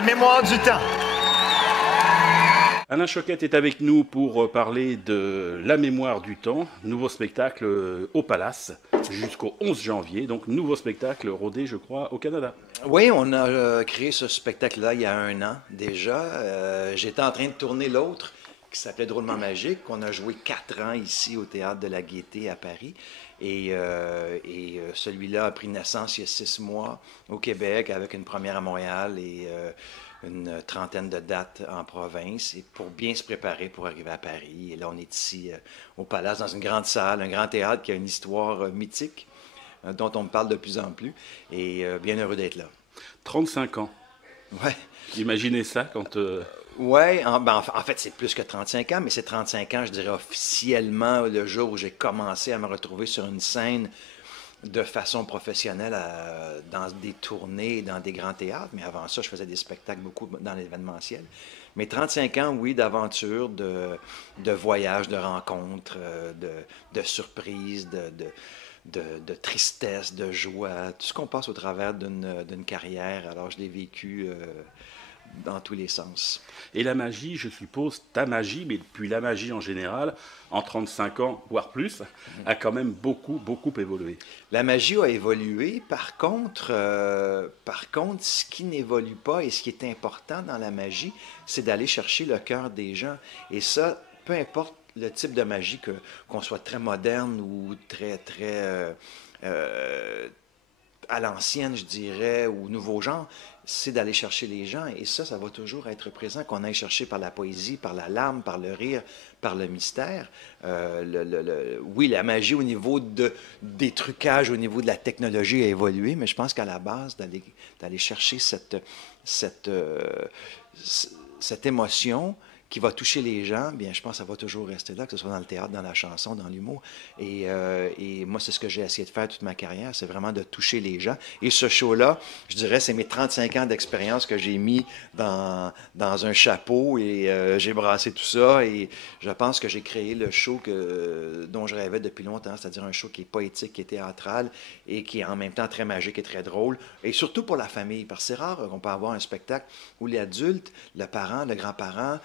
La mémoire du temps. Alain Choquette est avec nous pour parler de La mémoire du temps, nouveau spectacle au Palace jusqu'au 11 janvier. Donc nouveau spectacle rodé, je crois, au Canada. Oui, on a créé ce spectacle-là il y a 1 an déjà. J'étais en train de tourner l'autre qui s'appelait Drôlement Magique, qu'on a joué 4 ans ici au Théâtre de la Gaîté à Paris. Et celui-là a pris naissance il y a 6 mois au Québec avec une première à Montréal et une trentaine de dates en province et pour bien se préparer pour arriver à Paris. Et là, on est ici au Palace, dans une grande salle, un grand théâtre qui a une histoire mythique dont on me parle de plus en plus et bien heureux d'être là. 35 ans. Ouais. Imaginez ça quand... Ouais, en fait, c'est plus que 35 ans, mais c'est 35 ans, je dirais, officiellement, le jour où j'ai commencé à me retrouver sur une scène de façon professionnelle dans des tournées, dans des grands théâtres. Mais avant ça, je faisais des spectacles beaucoup dans l'événementiel. Mais 35 ans, oui, d'aventure, de voyages, de rencontres, de surprises, de tristesse, de joie, tout ce qu'on passe au travers d'une carrière. Alors, je l'ai vécu dans tous les sens. Et la magie, je suppose, ta magie, mais depuis la magie en général, en 35 ans, voire plus, a quand même beaucoup, beaucoup évolué. La magie a évolué. Par contre, ce qui n'évolue pas et ce qui est important dans la magie, c'est d'aller chercher le cœur des gens. Et ça, peu importe le type de magie, qu'on soit très moderne ou très, très à l'ancienne, je dirais, ou nouveau genre, c'est d'aller chercher les gens. Et ça va toujours être présent, qu'on aille chercher par la poésie, par la larme, par le rire, par le mystère. Oui, la magie au niveau des trucages, au niveau de la technologie a évolué, mais je pense qu'à la base, d'aller chercher cette émotion qui va toucher les gens, bien, je pense que ça va toujours rester là, que ce soit dans le théâtre, dans la chanson, dans l'humour. Et moi, c'est ce que j'ai essayé de faire toute ma carrière, c'est vraiment de toucher les gens. Et ce show-là, je dirais, c'est mes 35 ans d'expérience que j'ai mis dans un chapeau et j'ai brassé tout ça. Et je pense que j'ai créé le show dont je rêvais depuis longtemps, c'est-à-dire un show qui est poétique, qui est théâtral et qui est en même temps très magique et très drôle. Et surtout pour la famille, parce que c'est rare qu'on peut avoir un spectacle où l'adulte, le parent, le grand-parent,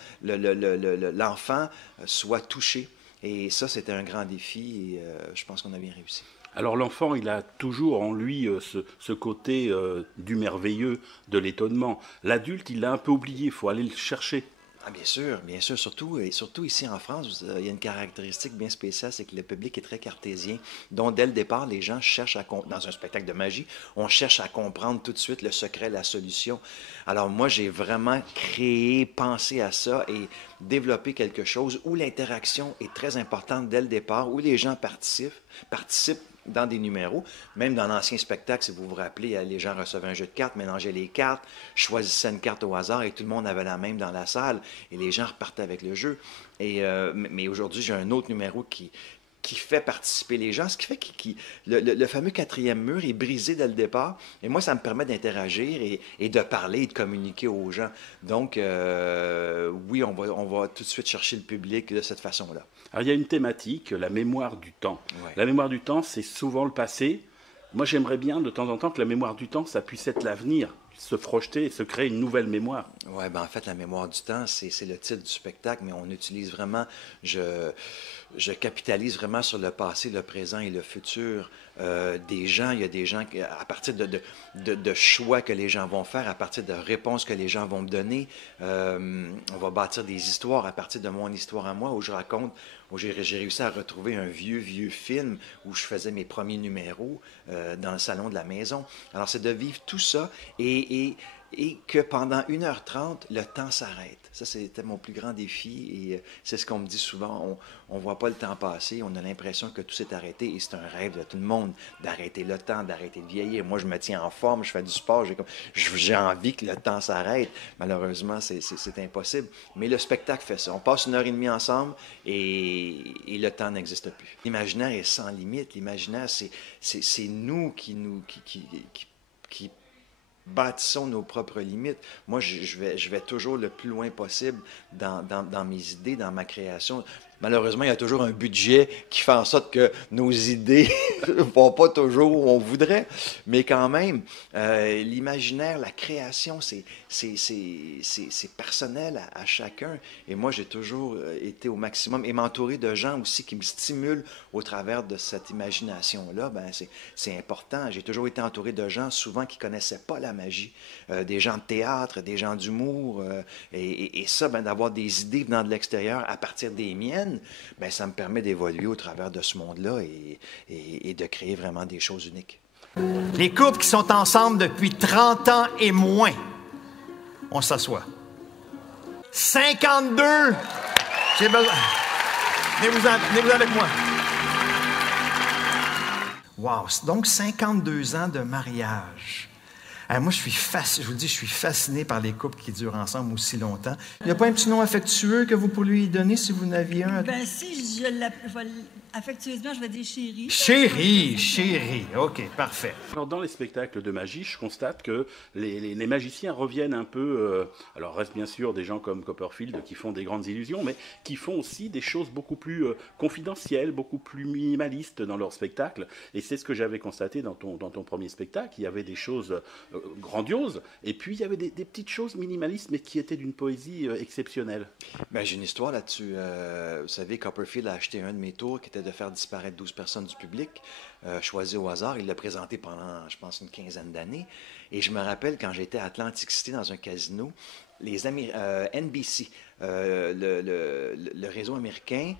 l'enfant soit touché. Et ça, c'était un grand défi et je pense qu'on a bien réussi. Alors l'enfant, il a toujours en lui ce côté du merveilleux, de l'étonnement. L'adulte, il l'a un peu oublié, il faut aller le chercher. Ah, bien sûr, surtout ici en France, il y a une caractéristique bien spéciale, c'est que le public est très cartésien. Donc, dès le départ, les gens cherchent dans un spectacle de magie, on cherche à comprendre tout de suite le secret, la solution. Alors, moi, j'ai vraiment créé, pensé à ça et développé quelque chose où l'interaction est très importante dès le départ, où les gens participent dans des numéros. Même dans l'ancien spectacle, si vous vous rappelez, les gens recevaient un jeu de cartes, mélangeaient les cartes, choisissaient une carte au hasard et tout le monde avait la même dans la salle et les gens repartaient avec le jeu. Mais aujourd'hui, j'ai un autre numéro qui fait participer les gens, ce qui fait que le fameux quatrième mur est brisé dès le départ. Et moi, ça me permet d'interagir et de parler et de communiquer aux gens. Donc, oui, on va tout de suite chercher le public de cette façon-là. Alors il y a une thématique, la mémoire du temps. Ouais. La mémoire du temps, c'est souvent le passé. Moi, j'aimerais bien de temps en temps que la mémoire du temps, ça puisse être l'avenir, se projeter et se créer une nouvelle mémoire. Oui, en fait, la mémoire du temps, c'est le titre du spectacle, mais on utilise vraiment, je capitalise vraiment sur le passé, le présent et le futur des gens. Il y a des gens, à partir de choix que les gens vont faire, à partir de réponses que les gens vont me donner, on va bâtir des histoires à partir de mon histoire à moi, où je raconte, où j'ai réussi à retrouver un vieux film où je faisais mes premiers numéros dans le salon de la maison. Alors, c'est de vivre tout ça et que pendant 1h30, le temps s'arrête. Ça, c'était mon plus grand défi et c'est ce qu'on me dit souvent. On ne voit pas le temps passer, on a l'impression que tout s'est arrêté et c'est un rêve de tout le monde d'arrêter le temps, d'arrêter de vieillir. Moi, je me tiens en forme, je fais du sport, j'ai envie que le temps s'arrête. Malheureusement, c'est impossible. Mais le spectacle fait ça. On passe 1h30 ensemble et le temps n'existe plus. L'imaginaire est sans limite. L'imaginaire, c'est nous qui bâtissons nos propres limites. Moi, je vais toujours le plus loin possible dans mes idées, dans ma création. Malheureusement, il y a toujours un budget qui fait en sorte que nos idées ne vont pas toujours où on voudrait. Mais quand même, l'imaginaire, la création, c'est personnel à chacun. Et moi, j'ai toujours été au maximum. Et m'entourer de gens aussi qui me stimulent au travers de cette imagination-là, ben, c'est important. J'ai toujours été entouré de gens souvent qui ne connaissaient pas la magie. Des gens de théâtre, des gens d'humour. Et ça, ben, d'avoir des idées venant de l'extérieur à partir des miennes, ben, ça me permet d'évoluer au travers de ce monde-là et de créer vraiment des choses uniques. Les couples qui sont ensemble depuis 30 ans et moins, on s'assoit. 52! J'ai besoin... Venez-vous avec moi. Wow! Donc, 52 ans de mariage. Moi, je vous le dis, je suis fasciné par les couples qui durent ensemble aussi longtemps. Il n'y a pas un petit nom affectueux que vous pourriez lui donner si vous n'aviez un? Ben si, affectueusement, je vais dire chérie. Chérie. OK, parfait. Alors, dans les spectacles de magie, je constate que les magiciens reviennent un peu... alors, reste bien sûr des gens comme Copperfield qui font des grandes illusions, mais qui font aussi des choses beaucoup plus confidentielles, beaucoup plus minimalistes dans leur spectacle. Et c'est ce que j'avais constaté dans ton premier spectacle. Il y avait des choses grandioses, et puis il y avait des petites choses minimalistes, mais qui étaient d'une poésie exceptionnelle. Ben, j'ai une histoire là-dessus. Vous savez, Copperfield a acheté un de mes tours qui était de faire disparaître 12 personnes du public, choisi au hasard. Il l'a présenté pendant, je pense, une quinzaine d'années. Et je me rappelle, quand j'étais à Atlantic City dans un casino, les NBC, le réseau américain,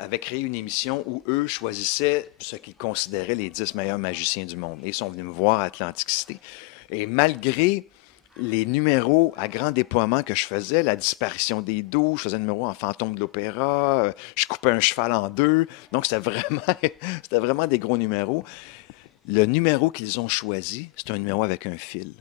avait créé une émission où eux choisissaient ce qu'ils considéraient les 10 meilleurs magiciens du monde. Et ils sont venus me voir à Atlantic City. Et malgré les numéros à grand déploiement que je faisais, la disparition des dos, je faisais un numéro en fantôme de l'opéra, je coupais un cheval en deux. Donc, c'était vraiment des gros numéros. Le numéro qu'ils ont choisi, c'est un numéro avec un fil,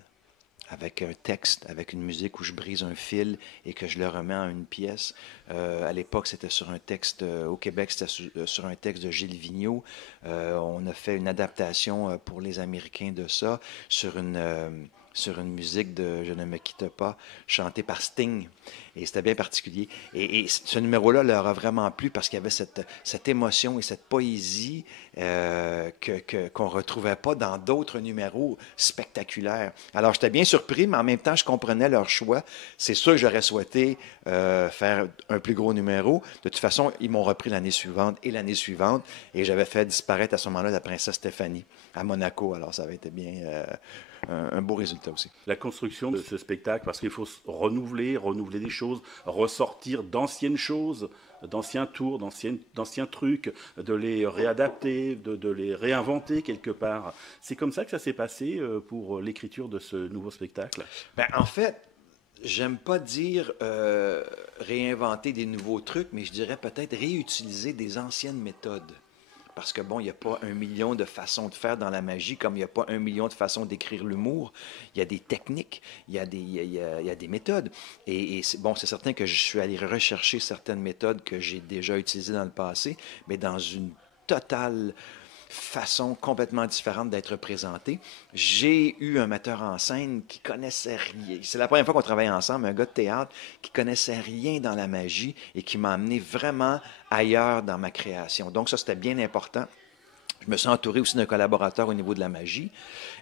avec un texte, avec une musique où je brise un fil et que je le remets en une pièce. À l'époque, c'était sur un texte, au Québec, c'était sur un texte de Gilles Vigneault. On a fait une adaptation pour les Américains de ça, sur une musique de Je ne me quitte pas, chantée par Sting. Et c'était bien particulier. Et ce numéro-là leur a vraiment plu parce qu'il y avait cette émotion et cette poésie qu'on ne retrouvait pas dans d'autres numéros spectaculaires. Alors, j'étais bien surpris, mais en même temps, je comprenais leur choix. C'est sûr que j'aurais souhaité faire un plus gros numéro. De toute façon, ils m'ont repris l'année suivante et l'année suivante. Et j'avais fait disparaître à ce moment-là la princesse Stéphanie à Monaco. Alors, ça avait été bien... un beau résultat aussi. La construction de ce spectacle, parce qu'il faut renouveler des choses, ressortir d'anciennes choses, d'anciens tours, d'anciens trucs, de les réadapter, de les réinventer quelque part. C'est comme ça que ça s'est passé pour l'écriture de ce nouveau spectacle? Ben, en fait, j'aime pas dire réinventer des nouveaux trucs, mais je dirais peut-être réutiliser des anciennes méthodes. Parce que, bon, il n'y a pas 1 million de façons de faire dans la magie, comme il n'y a pas 1 million de façons d'écrire l'humour. Il y a des techniques, il y a des méthodes. Et bon, c'est certain que je suis allé rechercher certaines méthodes que j'ai déjà utilisées dans le passé, mais dans une totale façon complètement différente d'être présenté. J'ai eu un metteur en scène qui connaissait rien. C'est la première fois qu'on travaillait ensemble, un gars de théâtre qui connaissait rien dans la magie et qui m'a amené vraiment ailleurs dans ma création. Donc ça, c'était bien important. Je me suis entouré aussi d'un collaborateur au niveau de la magie.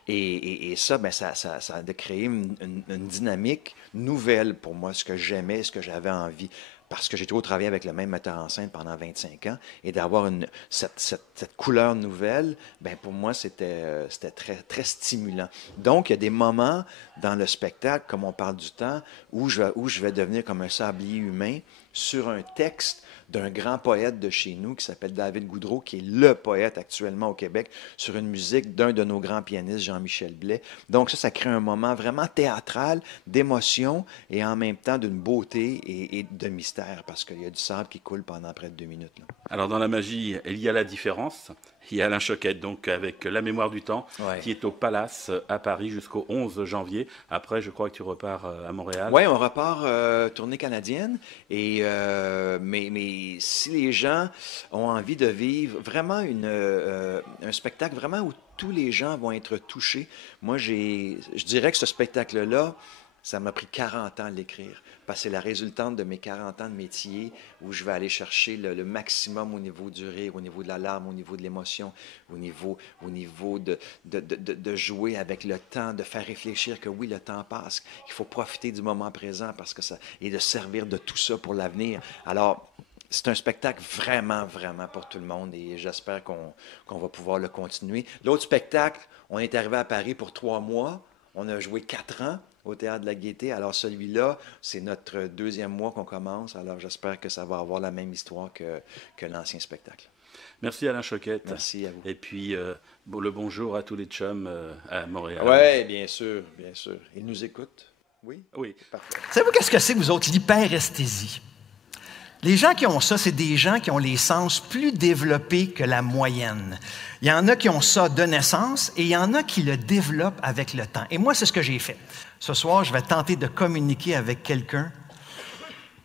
Et ça, ben, ça a créé une dynamique nouvelle pour moi, ce que j'aimais, ce que j'avais envie. Parce que j'ai toujours travaillé avec le même metteur en scène pendant 25 ans. Et d'avoir cette couleur nouvelle, ben pour moi, c'était très, très stimulant. Donc, il y a des moments dans le spectacle, comme on parle du temps, où je vais devenir comme un sablier humain sur un texte d'un grand poète de chez nous qui s'appelle David Goudreau, qui est le poète actuellement au Québec, sur une musique d'un de nos grands pianistes, Jean-Michel Blais. Donc ça crée un moment vraiment théâtral, d'émotion et en même temps d'une beauté et de mystère, parce qu'il y a du sable qui coule pendant près de 2 minutes. Là. Alors dans la magie, il y a la différence. Il y a Alain Choquette, donc avec La mémoire du temps, Ouais. qui est au Palace à Paris jusqu'au 11 janvier. Après, je crois que tu repars à Montréal. Oui, on repart tournée canadienne. Mais si les gens ont envie de vivre vraiment un spectacle vraiment où tous les gens vont être touchés, moi, je dirais que ce spectacle-là, Ça m'a pris 40 ans à l'écrire, parce que c'est la résultante de mes 40 ans de métier où je vais aller chercher le maximum au niveau du rire, au niveau de la larme, au niveau de l'émotion, au niveau de jouer avec le temps, de faire réfléchir que oui, le temps passe, qu'il faut profiter du moment présent parce que ça, et de servir de tout ça pour l'avenir. Alors, c'est un spectacle vraiment, vraiment pour tout le monde et j'espère qu'on va pouvoir le continuer. L'autre spectacle, on est arrivé à Paris pour 3 mois. On a joué 4 ans au Théâtre de la Gaîté. Alors celui-là, c'est notre 2e mois qu'on commence. Alors j'espère que ça va avoir la même histoire que l'ancien spectacle. Merci Alain Choquette. Merci à vous. Et puis, le bonjour à tous les chums à Montréal. Oui, bien sûr, bien sûr. Ils nous écoutent? Oui? Oui. Parfait. Savez-vous qu'est-ce que c'est, vous autres, l'hyperesthésie? Les gens qui ont ça, c'est des gens qui ont les sens plus développés que la moyenne. Il y en a qui ont ça de naissance et il y en a qui le développent avec le temps. Et moi, c'est ce que j'ai fait. Ce soir, je vais tenter de communiquer avec quelqu'un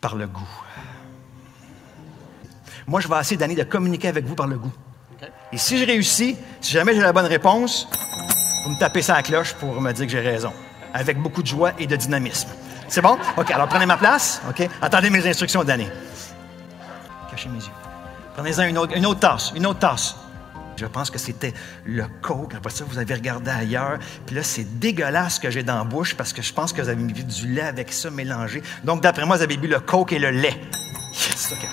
par le goût. Moi, je vais essayer d'essayer de communiquer avec vous par le goût. Et si je réussis, si jamais j'ai la bonne réponse, vous me tapez ça à la cloche pour me dire que j'ai raison. Avec beaucoup de joie et de dynamisme. C'est bon? OK, alors prenez ma place. OK? Attendez mes instructions, Danny. Cachez mes yeux. Prenez-en une autre tasse, une autre tasse. Je pense que c'était le coke. Après ça, vous avez regardé ailleurs. Puis là, c'est dégueulasse ce que j'ai dans la bouche parce que je pense que vous avez mis du lait avec ça mélangé. Donc, d'après moi, vous avez bu le coke et le lait. Yes, OK.